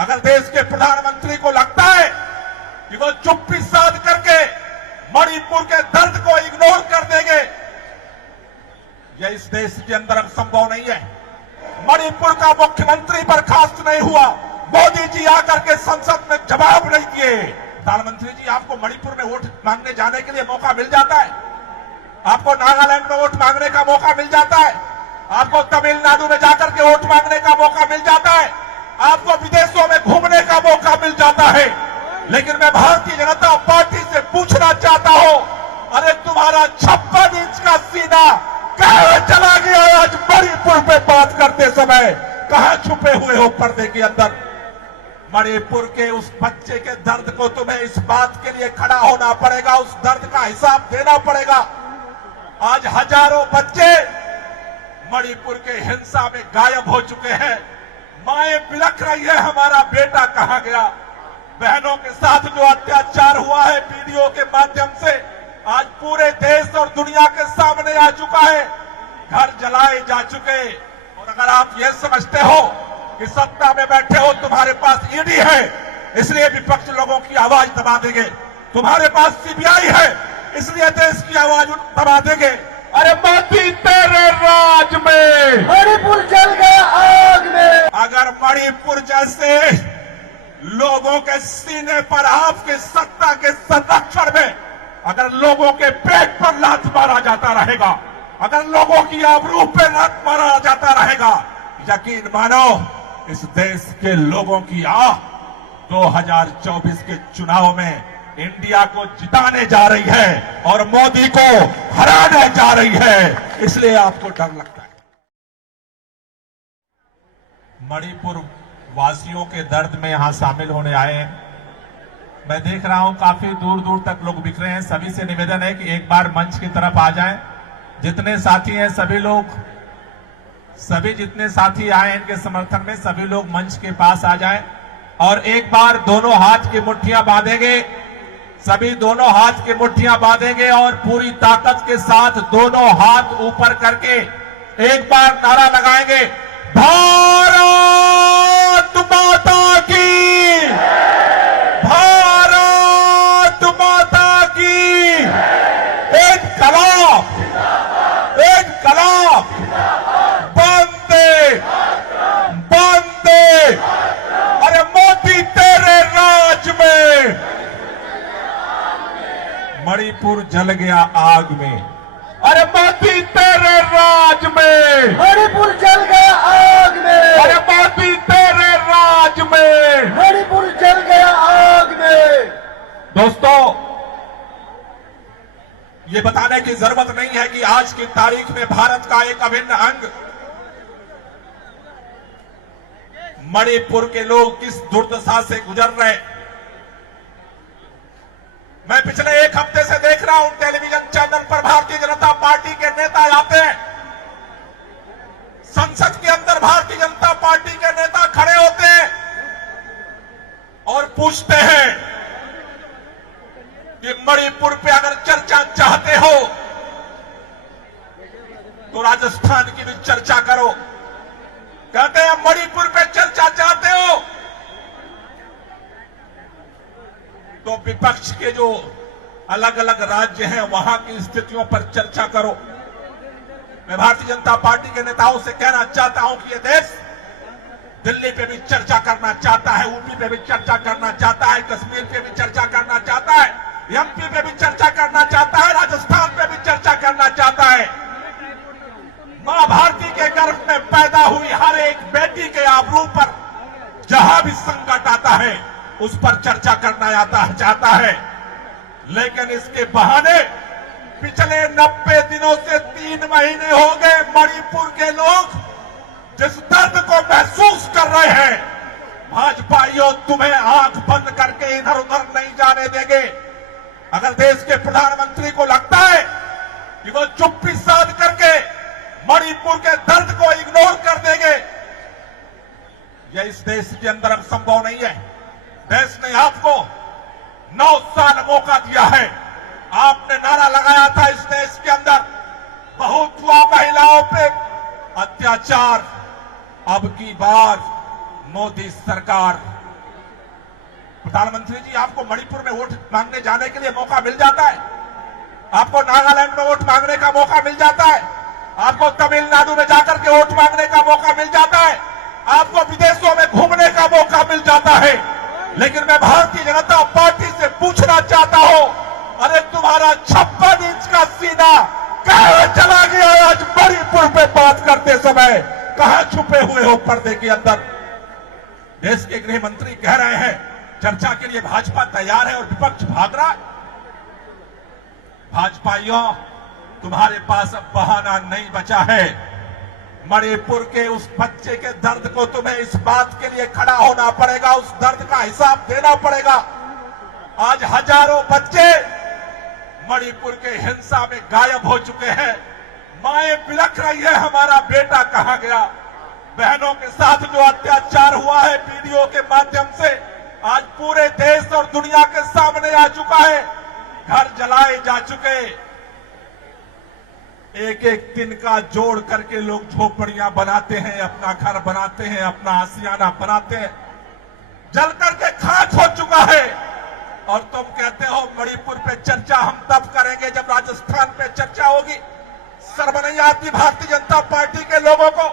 अगर देश के प्रधानमंत्री को लगता है कि वो चुप्पी साध करके मणिपुर के दर्द को इग्नोर कर देंगे, यह इस देश के अंदर अब संभव नहीं है। मणिपुर का मुख्यमंत्री बर्खास्त नहीं हुआ, मोदी जी आकर के संसद में जवाब नहीं दिए। प्रधानमंत्री जी, आपको मणिपुर में वोट मांगने जाने के लिए मौका मिल जाता है, आपको नागालैंड में वोट मांगने का मौका मिल जाता है, आपको तमिलनाडु में जाकर के वोट मांगने का मौका मिल जाता है, आपको विदेशों में घूमने का मौका मिल जाता है। लेकिन मैं भारतीय जनता पार्टी से पूछना चाहता हूं, अरे तुम्हारा 56 इंच का सीना कहां चला गया? आज मणिपुर पे बात करते समय कहां छुपे हुए हो पर्दे के अंदर? मणिपुर के उस बच्चे के दर्द को तुम्हें इस बात के लिए खड़ा होना पड़ेगा, उस दर्द का हिसाब देना पड़ेगा। आज हजारों बच्चे मणिपुर के हिंसा में गायब हो चुके हैं। माएं बिलख रही है, हमारा बेटा कहां गया? बहनों के साथ जो अत्याचार हुआ है वीडियो के माध्यम से, आज पूरे देश और दुनिया के सामने आ चुका है। घर जलाए जा चुके। और अगर आप ये समझते हो कि सत्ता में बैठे हो, तुम्हारे पास ईडी है इसलिए विपक्ष लोगों की आवाज दबा देंगे, तुम्हारे पास सीबीआई है इसलिए देश की आवाज दबा देंगे। अरे मोदी तेरे राज में मणिपुर जल गया आग में। अगर मणिपुर जैसे लोगों के सीने पर आपकी सत्ता के संरक्षण में अगर लोगों के पेट पर लात मारा जाता रहेगा, अगर लोगों की आबरू पे लात मारा जाता रहेगा, यकीन मानो इस देश के लोगों की आह 2024 के चुनाव में इंडिया को जिताने जा रही है और मोदी को हराने जा रही है। इसलिए आपको डर लगता है। मणिपुर वासियों के दर्द में यहां शामिल होने आए हैं। मैं देख रहा हूं काफी दूर दूर तक लोग बिखरे हैं। सभी से निवेदन है कि एक बार मंच की तरफ आ जाएं। जितने साथी हैं सभी जितने साथी आए हैं इनके समर्थन में सभी लोग मंच के पास आ जाएं और एक बार दोनों हाथ की मुट्ठियां बांधेंगे। सभी दोनों हाथ की मुट्ठियां बांधेंगे और पूरी ताकत के साथ दोनों हाथ ऊपर करके एक बार नारा लगाएंगे, भारत माता की, भारत माता की। एक कलाम बंदे बंदे। अरे मोदी तेरे राज में मणिपुर जल गया आग में। अरे मोदी तेरे राज में मणिपुर जल गया आग में। अरे मोदी तेरे राज में मणिपुर जल गया आग में। दोस्तों, ये बताने की जरूरत नहीं है कि आज की तारीख में भारत का एक अभिन्न अंग मणिपुर के लोग किस दुर्दशा से गुजर रहे। मैं पिछले एक हफ्ते से देख रहा हूं टेलीविजन चैनल पर भारतीय जनता पार्टी के नेता आते हैं, संसद के अंदर भारतीय जनता पार्टी के नेता खड़े होते हैं और पूछते हैं कि मणिपुर पे अगर चर्चा चाहते हो तो राजस्थान की भी चर्चा करो। कहते हैं मणिपुर पे चर्चा चाहते हो तो विपक्ष के जो अलग अलग राज्य हैं वहां की स्थितियों पर चर्चा करो। मैं भारतीय जनता पार्टी के नेताओं से कहना चाहता हूं कि यह देश दिल्ली पे भी चर्चा करना चाहता है, यूपी पे भी चर्चा करना चाहता है, कश्मीर पे भी चर्चा करना चाहता है, एमपी पे भी चर्चा करना चाहता है, राजस्थान पे भी चर्चा करना चाहता है। मां भारती के गर्भ में पैदा हुई हर एक बेटी के आबरू पर जहां भी संकट आता है उस पर चर्चा करना चाहता है। लेकिन इसके बहाने पिछले 90 दिनों से 3 महीने हो गए मणिपुर के लोग जिस दर्द को महसूस कर रहे हैं, भाजपाइयों तुम्हें आंख बंद करके इधर उधर नहीं जाने देंगे। अगर देश के प्रधानमंत्री को लगता है कि वो चुप्पी साध करके मणिपुर के दर्द को इग्नोर कर देंगे, यह इस देश के अंदर अब संभव नहीं है। देश ने आपको 9 साल मौका दिया है। आपने नारा लगाया था इस देश के अंदर बहुत हुआ महिलाओं पे अत्याचार, अब की बार मोदी सरकार प्रधानमंत्री जी, आपको मणिपुर में वोट मांगने जाने के लिए मौका मिल जाता है, आपको नागालैंड में वोट मांगने का मौका मिल जाता है, आपको तमिलनाडु में जाकर के वोट मांगने का मौका मिल जाता है, आपको विदेशों में घूमने का मौका मिल जाता है। लेकिन मैं भारतीय जनता पार्टी से पूछना चाहता हूं, अरे तुम्हारा 56 इंच का सीना कहां चला गया? आज मणिपुर पे बात करते समय कहां छुपे हुए हो पर्दे के अंदर? देश के गृह मंत्री कह रहे हैं चर्चा के लिए भाजपा तैयार है और विपक्ष भाग रहा है। भाजपाइयों, तुम्हारे पास अब बहाना नहीं बचा है। मणिपुर के उस बच्चे के दर्द को तुम्हें इस बात के लिए खड़ा होना पड़ेगा, उस दर्द का हिसाब देना पड़ेगा। आज हजारों बच्चे मणिपुर के हिंसा में गायब हो चुके हैं। माएं बिलख रही है, हमारा बेटा कहां गया? बहनों के साथ जो अत्याचार हुआ है वीडियो के माध्यम से आज पूरे देश और दुनिया के सामने आ चुका है। घर जलाए जा चुके, एक एक दिन का जोड़ करके लोग झोपड़ियां बनाते हैं, अपना घर बनाते हैं, अपना आशियाना बनाते हैं। जल करके खाक हो चुका है और तुम कहते हो मणिपुर पे चर्चा हम तब करेंगे जब राजस्थान पे चर्चा होगी। शर्म नहीं आती भारतीय जनता पार्टी के लोगों को?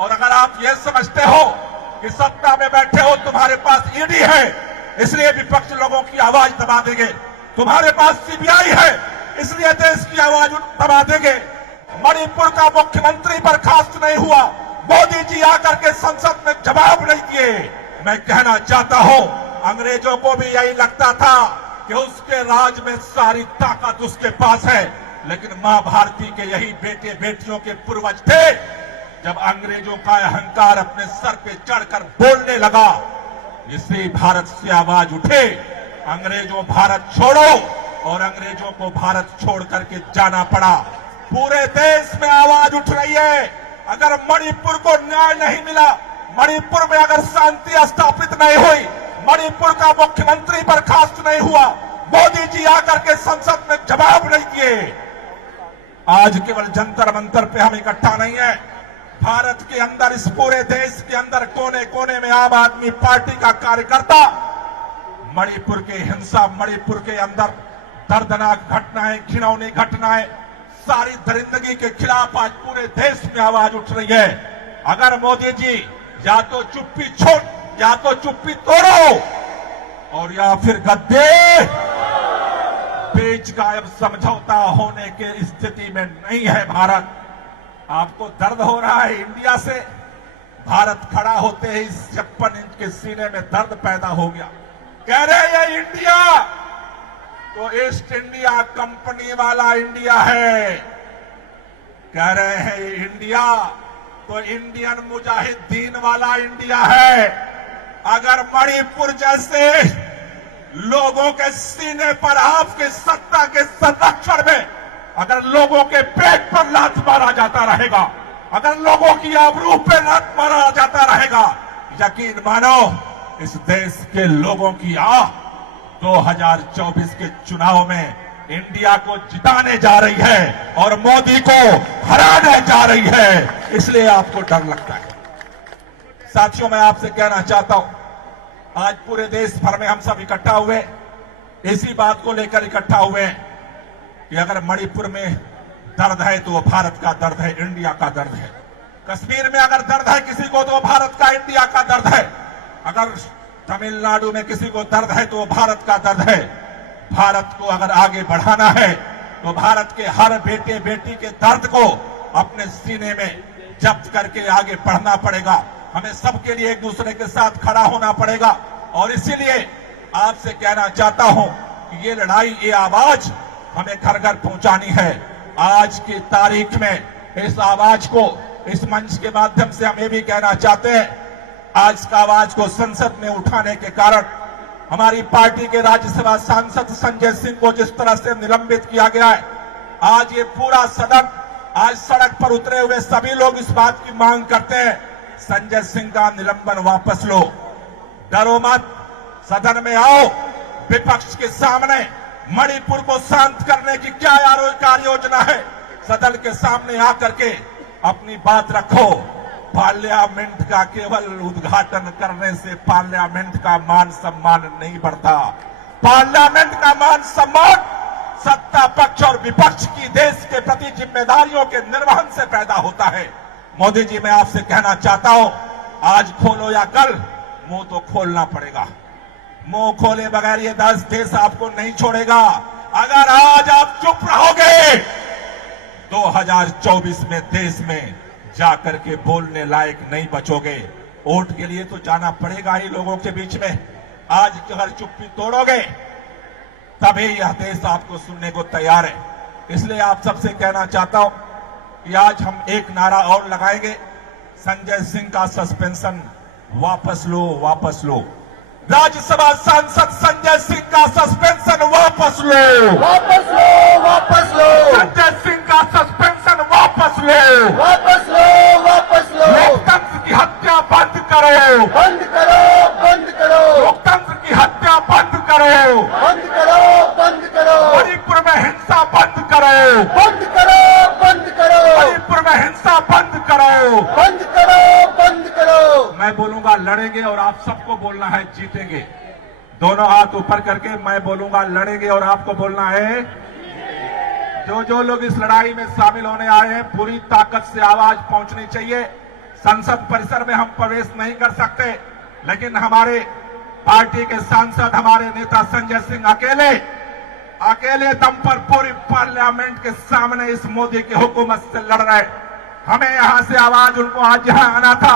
और अगर आप ये समझते हो कि सत्ता में बैठे हो, तुम्हारे पास ईडी है इसलिए विपक्ष लोगों की आवाज दबा देंगे, तुम्हारे पास सीबीआई है इसलिए देश की आवाज दबा देंगे। मणिपुर का मुख्यमंत्री बर्खास्त नहीं हुआ, मोदी जी आकर के संसद में जवाब नहीं दिए। मैं कहना चाहता हूं, अंग्रेजों को भी यही लगता था कि उसके राज में सारी ताकत उसके पास है, लेकिन मां भारती के यही बेटे बेटियों के पूर्वज थे। जब अंग्रेजों का अहंकार अपने सर पे चढ़कर बोलने लगा, इसी भारत से आवाज उठे, अंग्रेजों भारत छोड़ो, और अंग्रेजों को भारत छोड़ करके जाना पड़ा। पूरे देश में आवाज उठ रही है, अगर मणिपुर को न्याय नहीं मिला, मणिपुर में अगर शांति स्थापित नहीं हुई, मणिपुर का मुख्यमंत्री बर्खास्त नहीं हुआ, मोदी जी आकर के संसद में जवाब नहीं दिए। आज केवल जंतर मंतर पे हम इकट्ठा नहीं है, भारत के अंदर, इस पूरे देश के अंदर कोने कोने में आम आदमी पार्टी का कार्यकर्ता मणिपुर के हिंसा, मणिपुर के अंदर दर्दनाक घटनाएं, घिनौनी घटनाएं, सारी दरिंदगी के खिलाफ आज पूरे देश में आवाज उठ रही है। अगर मोदी जी या तो चुप्पी छोड़, या तो चुप्पी तोड़ो, और या फिर गद्दे बेच गायब समझौता होने के स्थिति में नहीं है भारत। आपको दर्द हो रहा है इंडिया से? भारत खड़ा होते ही 56 इंच के सीने में दर्द पैदा हो गया। कह रहे हैं ये इंडिया तो ईस्ट इंडिया कंपनी वाला इंडिया है, कह रहे हैं ये इंडिया तो इंडियन मुजाहिदीन वाला इंडिया है। अगर मणिपुर जैसे लोगों के सीने पर आपके सत्ता के संरक्षण में अगर लोगों के पेट पर लात मारा जाता रहेगा, अगर लोगों की आबरू पे लात मारा जाता रहेगा, यकीन मानो इस देश के लोगों की 2024 के चुनाव में इंडिया को जिताने जा रही है और मोदी को हराने जा रही है, इसलिए आपको डर लगता है। साथियों, मैं आपसे कहना चाहता हूं, आज पूरे देश भर में हम सब इकट्ठा हुए, इसी बात को लेकर इकट्ठा हुए हैं कि अगर मणिपुर में दर्द है तो वो भारत का दर्द है, इंडिया का दर्द है। कश्मीर में अगर दर्द है किसी को तो वो भारत का, इंडिया का दर्द है। अगर तमिलनाडु में किसी को दर्द है तो वो भारत का दर्द है। भारत को अगर आगे बढ़ाना है तो भारत के हर बेटे बेटी के दर्द को अपने सीने में जब्त करके आगे बढ़ना पड़ेगा। हमें सबके लिए एक दूसरे के साथ खड़ा होना पड़ेगा और इसीलिए आपसे कहना चाहता हूं कि ये लड़ाई, ये आवाज हमें घर घर पहुंचानी है। आज की तारीख में इस आवाज को इस मंच के माध्यम से हम ये भी कहना चाहते हैं, आज का आवाज को संसद में उठाने के कारण हमारी पार्टी के राज्यसभा सांसद संजय सिंह को जिस तरह से निलंबित किया गया है, आज ये पूरा सदन, आज सड़क पर उतरे हुए सभी लोग इस बात की मांग करते हैं, संजय सिंह का निलंबन वापस लो। डरो मत, सदन में आओ, विपक्ष के सामने मणिपुर को शांत करने की क्या कार्य योजना है, सदन के सामने आकर के अपनी बात रखो। पार्लियामेंट का केवल उद्घाटन करने से पार्लियामेंट का मान सम्मान नहीं बढ़ता। पार्लियामेंट का मान सम्मान सत्ता पक्ष और विपक्ष की देश के प्रति जिम्मेदारियों के निर्वहन से पैदा होता है। मोदी जी, मैं आपसे कहना चाहता हूं, आज खोलो या कल मुंह तो खोलना पड़ेगा। मुंह खोले बगैर ये देश आपको नहीं छोड़ेगा। अगर आज आप चुप रहोगे 2024 में देश में जाकर के बोलने लायक नहीं बचोगे। वोट के लिए तो जाना पड़ेगा ही लोगों के बीच में। आज अगर चुप्पी तोड़ोगे तभी यह देश आपको सुनने को तैयार है। इसलिए आप सबसे कहना चाहता हूं कि आज हम एक नारा और लगाएंगे, संजय सिंह का सस्पेंशन वापस लो, वापस लो। राज्यसभा सांसद संजय सिंह का सस्पेंशन वापस लो, वापस लो, वापस लो, संजय सिंह का सस्पेंशन वापस लो, वापस लो, वापस लो। लोकतंत्र की हत्या बंद करो, बंद करो, बंद करो, लोकतंत्र की हत्या बंद करो, बंद करो, बंद करो, मणिपुर में हिंसा बंद करो, बंद करो, बंद करो, मणिपुर में हिंसा बंद करो। बंद करो, बंद करो। मैं बोलूंगा लड़ेंगे और आप सबको बोलना है जीतेंगे। दोनों हाथ ऊपर करके मैं बोलूंगा लड़ेंगे और आपको बोलना है। जो लोग इस लड़ाई में शामिल होने आए हैं, पूरी ताकत से आवाज पहुंचनी चाहिए। संसद परिसर में हम प्रवेश नहीं कर सकते, लेकिन हमारे पार्टी के सांसद, हमारे नेता संजय सिंह अकेले दम पर पूरी पार्लियामेंट के सामने इस मोदी की हुकूमत से लड़ रहे हैं। हमें यहां से आवाज उनको आज यहां आना था।